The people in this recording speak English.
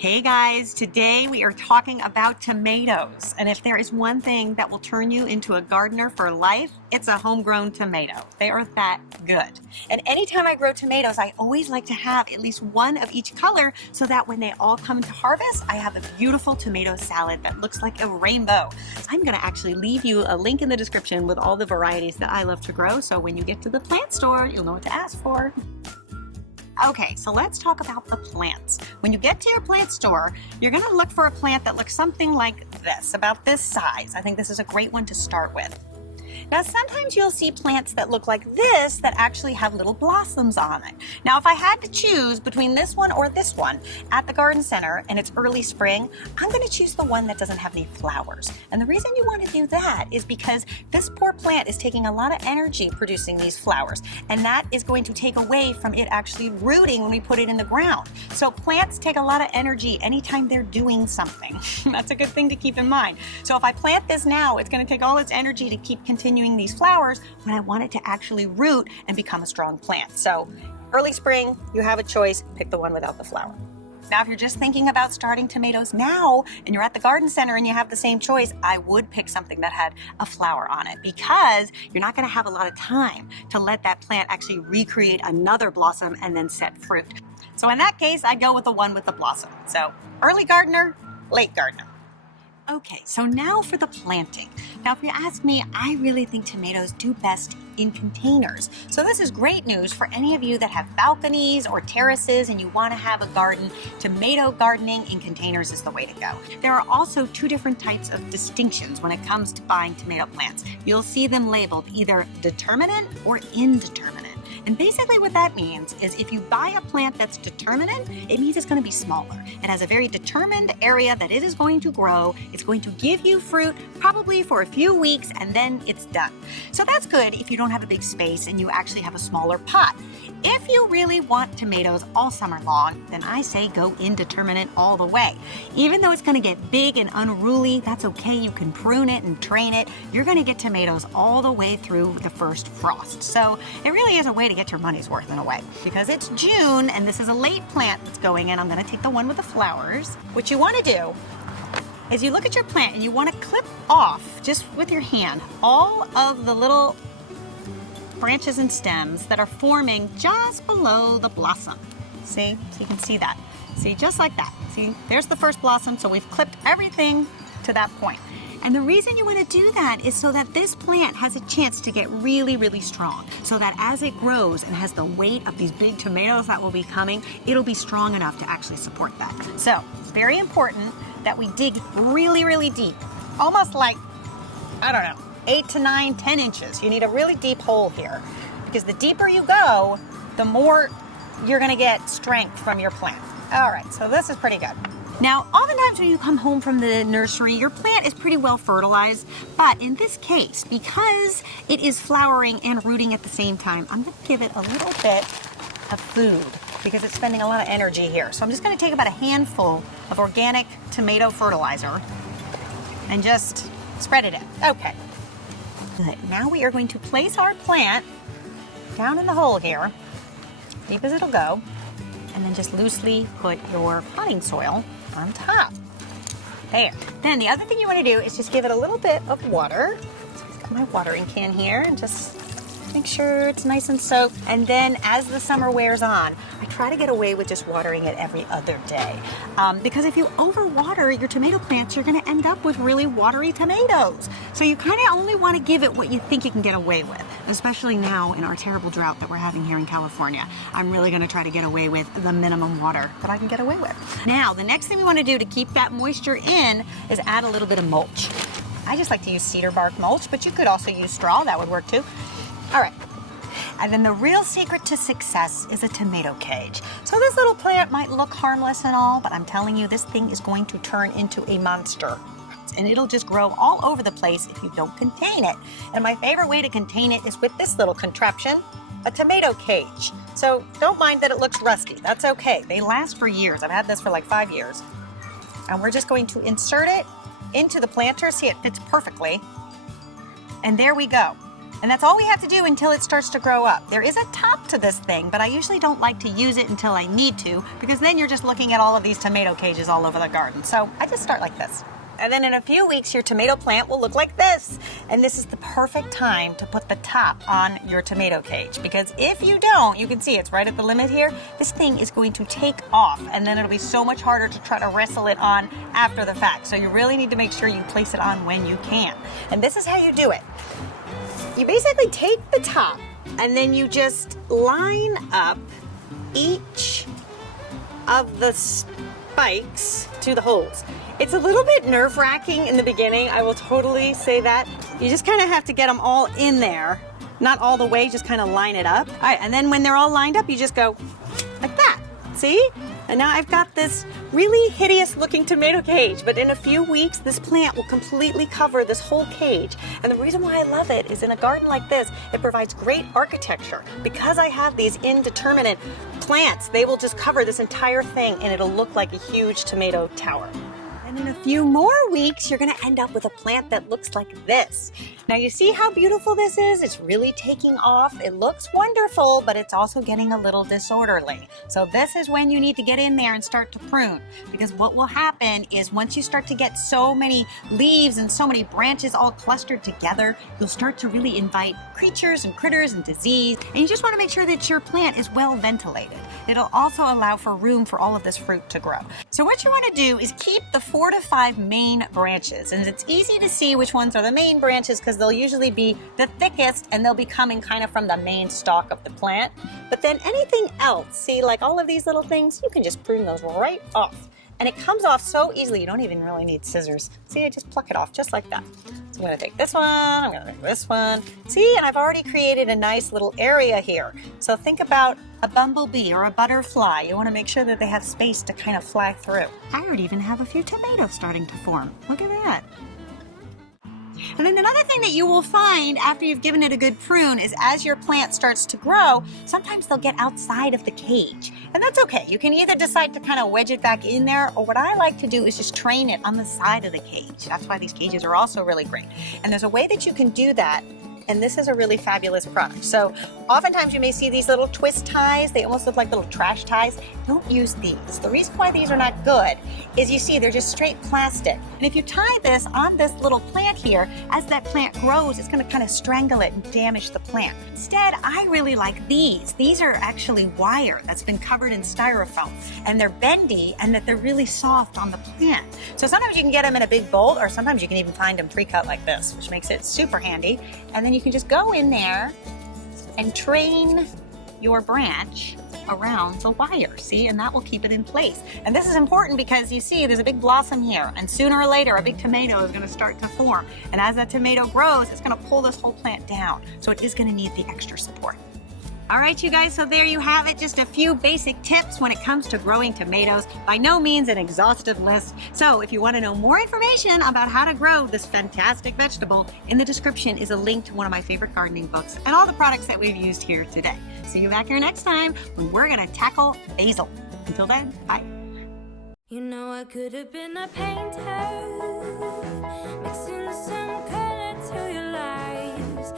Hey guys, today we are talking about tomatoes. And if there is one thing that will turn you into a gardener for life, it's a homegrown tomato. They are that good. And anytime I grow tomatoes, I always like to have at least one of each color so that when they all come to harvest, I have a beautiful tomato salad that looks like a rainbow. So I'm gonna actually leave you a link in the description with all the varieties that I love to grow. So when you get to the plant store, you'll know what to ask for. Okay, so let's talk about the plants. When you get to your plant store, you're gonna look for a plant that looks something like this, about this size. I think this is a great one to start with. Now, sometimes you'll see plants that look like this that actually have little blossoms on it. Now, if I had to choose between this one or this one at the garden center and it's early spring, I'm going to choose the one that doesn't have any flowers. And the reason you want to do that is because this poor plant is taking a lot of energy producing these flowers, and that is going to take away from it actually rooting when we put it in the ground. So plants take a lot of energy anytime they're doing something. That's a good thing to keep in mind. So if I plant this now, it's going to take all its energy to keep continuing these flowers when I want it to actually root and become a strong plant. So early spring, you have a choice, pick the one without the flower. Now, if you're just thinking about starting tomatoes now and you're at the garden center and you have the same choice, I would pick something that had a flower on it because you're not going to have a lot of time to let that plant actually recreate another blossom and then set fruit. So in that case, I'd go with the one with the blossom. So early gardener, late gardener. Okay, so now for the planting. Now, if you ask me, I really think tomatoes do best in containers. So this is great news for any of you that have balconies or terraces and you want to have a garden. Tomato gardening in containers is the way to go. There are also two different types of distinctions when it comes to buying tomato plants. You'll see them labeled either determinate or indeterminate. And basically what that means is if you buy a plant that's determinate, it means it's going to be smaller. It has a very determined area that it is going to grow. It's going to give you fruit probably for a few weeks and then it's done. So that's good if you don't have a big space and you actually have a smaller pot. If you really want tomatoes all summer long, then I say go indeterminate all the way. Even though it's going to get big and unruly, that's okay. You can prune it and train it. You're going to get tomatoes all the way through the first frost. So it really is a way to get your money's worth in a way. Because it's June and this is a late plant that's going in, I'm going to take the one with the flowers. What you want to do is you look at your plant and you want to clip off, just with your hand, all of the little branches and stems that are forming just below the blossom. See? So you can see that. See, just like that. See, there's the first blossom, so we've clipped everything to that point. And the reason you want to do that is so that this plant has a chance to get really, really strong. So that as it grows and has the weight of these big tomatoes that will be coming, it'll be strong enough to actually support that. So it's very important that we dig really, really deep. Almost like, I don't know, 8 to 9, 10 inches. You need a really deep hole here because the deeper you go, the more you're going to get strength from your plant. All right, so this is pretty good. Now, oftentimes when you come home from the nursery, your plant is pretty well fertilized, but in this case, because it is flowering and rooting at the same time, I'm going to give it a little bit of food because it's spending a lot of energy here. So I'm just going to take about a handful of organic tomato fertilizer and just spread it in. Okay. Good. Now we are going to place our plant down in the hole here, deep as it'll go, and then just loosely put your potting soil on top. There. Then the other thing you want to do is just give it a little bit of water. So I've got my watering can here and just make sure it's nice and soaked. And then as the summer wears on, I try to get away with just watering it every other day. Because if you overwater your tomato plants, you're going to end up with really watery tomatoes. So you kind of only want to give it what you think you can get away with, especially now in our terrible drought that we're having here in California. I'm really going to try to get away with the minimum water that I can get away with. Now, the next thing we want to do to keep that moisture in is add a little bit of mulch. I just like to use cedar bark mulch, but you could also use straw. That would work too. All right. And then the real secret to success is a tomato cage. So this little plant might look harmless and all, but I'm telling you, this thing is going to turn into a monster. And it'll just grow all over the place if you don't contain it. And my favorite way to contain it is with this little contraption, a tomato cage. So don't mind that it looks rusty. That's okay. They last for years. I've had this for like 5 years. And we're just going to insert it into the planter. See, it fits perfectly. And there we go. And that's all we have to do until it starts to grow up. There is a top to this thing, but I usually don't like to use it until I need to, because then you're just looking at all of these tomato cages all over the garden. So I just start like this. And then in a few weeks, your tomato plant will look like this. And this is the perfect time to put the top on your tomato cage, because if you don't, you can see it's right at the limit here, this thing is going to take off, and then it'll be so much harder to try to wrestle it on after the fact. So you really need to make sure you place it on when you can. And this is how you do it. You basically take the top and then you just line up each of the spikes to the holes. It's a little bit nerve-wracking in the beginning, I will totally say that. You just kind of have to get them all in there. Not all the way, just kind of line it up. All right, and then when they're all lined up, you just go like that, see? And now I've got this really hideous looking tomato cage, but in a few weeks, this plant will completely cover this whole cage. And the reason why I love it is in a garden like this, it provides great architecture. Because I have these indeterminate plants, they will just cover this entire thing and it'll look like a huge tomato tower. And in a few more weeks, you're gonna end up with a plant that looks like this. Now you see how beautiful this is? It's really taking off. It looks wonderful, but it's also getting a little disorderly. So this is when you need to get in there and start to prune. Because what will happen is once you start to get so many leaves and so many branches all clustered together, you'll start to really invite creatures and critters and disease. And you just wanna make sure that your plant is well ventilated. It'll also allow for room for all of this fruit to grow. So what you wanna do is keep the 4 to 5 main branches. And it's easy to see which ones are the main branches because they'll usually be the thickest and they'll be coming kind of from the main stalk of the plant. But then anything else, see, like all of these little things, you can just prune those right off. And it comes off so easily, you don't even really need scissors. See, I just pluck it off just like that. So I'm gonna take this one, I'm gonna take this one. See, and I've already created a nice little area here. So think about a bumblebee or a butterfly. You wanna make sure that they have space to kind of fly through. I already even have a few tomatoes starting to form. Look at that. And then another thing that you will find after you've given it a good prune is as your plant starts to grow, sometimes they'll get outside of the cage. And that's okay. You can either decide to kind of wedge it back in there, or what I like to do is just train it on the side of the cage. That's why these cages are also really great. And there's a way that you can do that, and this is a really fabulous product. So oftentimes you may see these little twist ties. They almost look like little trash ties. Don't use these. The reason why these are not good is you see they're just straight plastic. And if you tie this on this little plant here, as that plant grows, it's gonna kind of strangle it and damage the plant. Instead, I really like these. These are actually wire that's been covered in styrofoam, and they're bendy and that they're really soft on the plant. So sometimes you can get them in a big bowl, or sometimes you can even find them pre-cut like this, which makes it super handy. And then you can just go in there and train your branch around the wire, see, and that will keep it in place. And this is important because you see there's a big blossom here, and sooner or later a big tomato is going to start to form. And as that tomato grows, it's going to pull this whole plant down. So it is going to need the extra support. All right, you guys, so there you have it. Just a few basic tips when it comes to growing tomatoes. By no means an exhaustive list. So if you want to know more information about how to grow this fantastic vegetable, in the description is a link to one of my favorite gardening books and all the products that we've used here today. See you back here next time when we're going to tackle basil. Until then, bye. You know I could have been a painter, mixing some color to your lives.